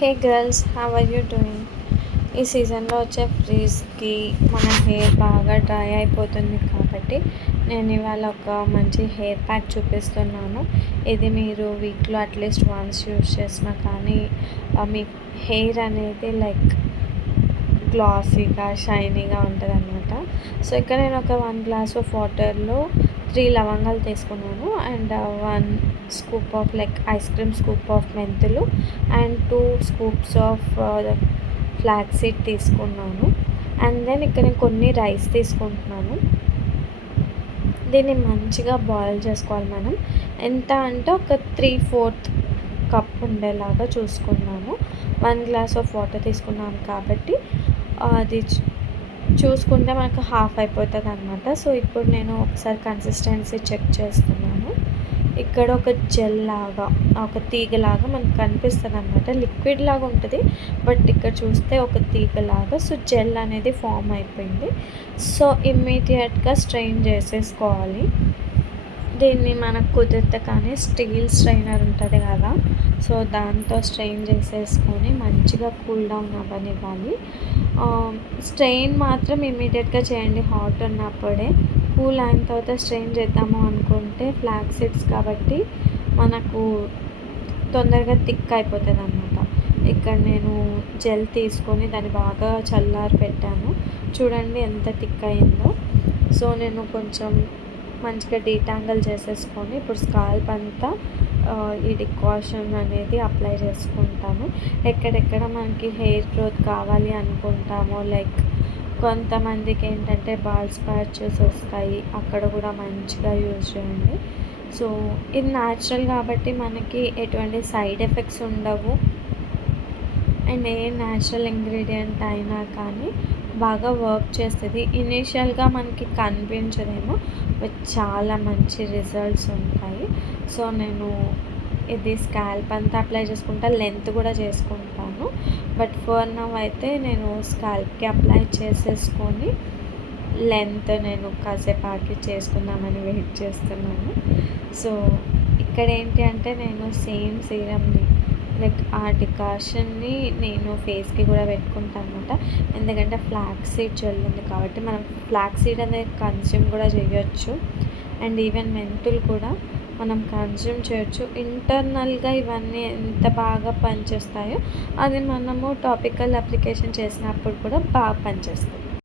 Hey girls, how are you doing? ఈ సీజన్లో వచ్చే ఫ్రీజ్కి మన హెయిర్ బాగా డ్రై అయిపోతుంది కాబట్టి నేను ఇవాళ ఒక మంచి హెయిర్ ప్యాక్ చూపిస్తున్నాను. ఇది మీరు వీక్లో అట్లీస్ట్ వన్స్ యూస్ చేసినా కానీ మీ హెయిర్ అనేది లైక్ గ్లాసీగా షైనీగా ఉంటుంది అనమాట. సో ఇక్కడ నేను ఒక 1 గ్లాస్ ఆఫ్ వాటర్లో 3 లవంగాలు తీసుకున్నాను and 1 scoop of like ice cream scoop of మెంతులు and 2 scoops of flax seed తీసుకున్నాను. అండ్ దెన్ ఇక్కడ నేను కొన్ని రైస్ తీసుకుంటున్నాను. దీన్ని మంచిగా బాయిల్ చేసుకోవాలి మనం. ఎంత అంటే ఒక 3/4 కప్ ఉండేలాగా చూసుకున్నాము. 1 గ్లాస్ ఆఫ్ వాటర్ తీసుకున్నాము కాబట్టి అది చూసుకుంటే మనకు హాఫ్ అయిపోతుంది అనమాట. సో ఇప్పుడు నేను ఒకసారి కన్సిస్టెన్సీ చెక్ చేస్తున్నాను. ఇక్కడ ఒక జెల్ లాగా ఒక తీగలాగా మనకు కనిపిస్తుంది అనమాట. లిక్విడ్ లాగా ఉంటుంది బట్ ఇక్కడ చూస్తే ఒక తీగలాగా సో జెల్ అనేది ఫామ్ అయిపోయింది. సో ఇమ్మీడియట్గా స్ట్రెయిన్ చేసేసుకోవాలి. దీన్ని మనకు కుదిరితే కానీ స్టీల్ స్ట్రైనర్ ఉంటుంది కదా, సో దాంతో స్ట్రెయిన్ చేసేసుకొని మంచిగా కూల్ డౌన్ అవ్వనివ్వాలి. స్ట్రెయిన్ మాత్రం ఇమ్మీడియట్గా చేయండి హాట్ ఉన్నప్పుడే. కూల్ అయిన తర్వాత స్ట్రెయిన్ చేద్దాము అనుకుంటే ఫ్లాక్స్ సీడ్స్ కాబట్టి మనకు తొందరగా థిక్ అయిపోతుంది అనమాట. ఇక్కడ నేను జెల్ తీసుకొని దాన్ని బాగా చల్లారి పెట్టాను. చూడండి ఎంత థిక్ అయిందో. సో నేను కొంచెం మంచిగా డీటాంగల్ చేసేసుకొని ఇప్పుడు స్కాల్ప్ అంతా ఈ డికాషన్ అనేది అప్లై చేసుకుంటాను. ఎక్కడెక్కడ మనకి హెయిర్ గ్రోత్ కావాలి అనుకుంటామో లైక్ కొంతమందికి ఏంటంటే బాల్స్ ప్యాచెస్ వస్తాయి, అక్కడ కూడా మంచిగా యూజ్ చేయండి. సో ఇది న్యాచురల్ కాబట్టి మనకి ఎటువంటి సైడ్ ఎఫెక్ట్స్ ఉండవు అండ్ ఏ న్యాచురల్ ఇంగ్రీడియంట్ అయినా కానీ బాగా వర్క్ చేస్తుంది. ఇనీషియల్గా మనకి కనిపించదేమో బట్ చాలా మంచి రిజల్ట్స్ ఉంటాయి. సో నేను ఇది స్కాల్ప్ అంతా అప్లై చేసుకుంటా, లెంత్ కూడా చేసుకుంటాను. బట్ ఫర్ నౌ అయితే నేను స్కాల్ప్కి అప్లై చేసేసుకొని లెంత్ నేను కాసేపు ఆగి చేసుకుందామని వెయిట్ చేస్తున్నాను. సో ఇక్కడ ఏంటి అంటే నేను సేమ్ సీరమ్ని లైక్ ఆ డికాషన్ని నేను ఫేస్కి కూడా పెట్టుకుంటాను అనమాట. ఎందుకంటే ఫ్లాక్స్ సీడ్ జెల్ ఉంది కాబట్టి మనం ఫ్లాక్స్ సీడ్ అనేది కన్జ్యూమ్ కూడా చేయొచ్చు అండ్ ఈవెన్ మెంతులు కూడా మనం కన్జ్యూమ్ చేయొచ్చు. ఇంటర్నల్గా ఇవన్నీ ఎంత బాగా పనిచేస్తాయో అది మనము టాపికల్ అప్లికేషన్ చేసినప్పుడు కూడా బాగా పనిచేస్తాయి.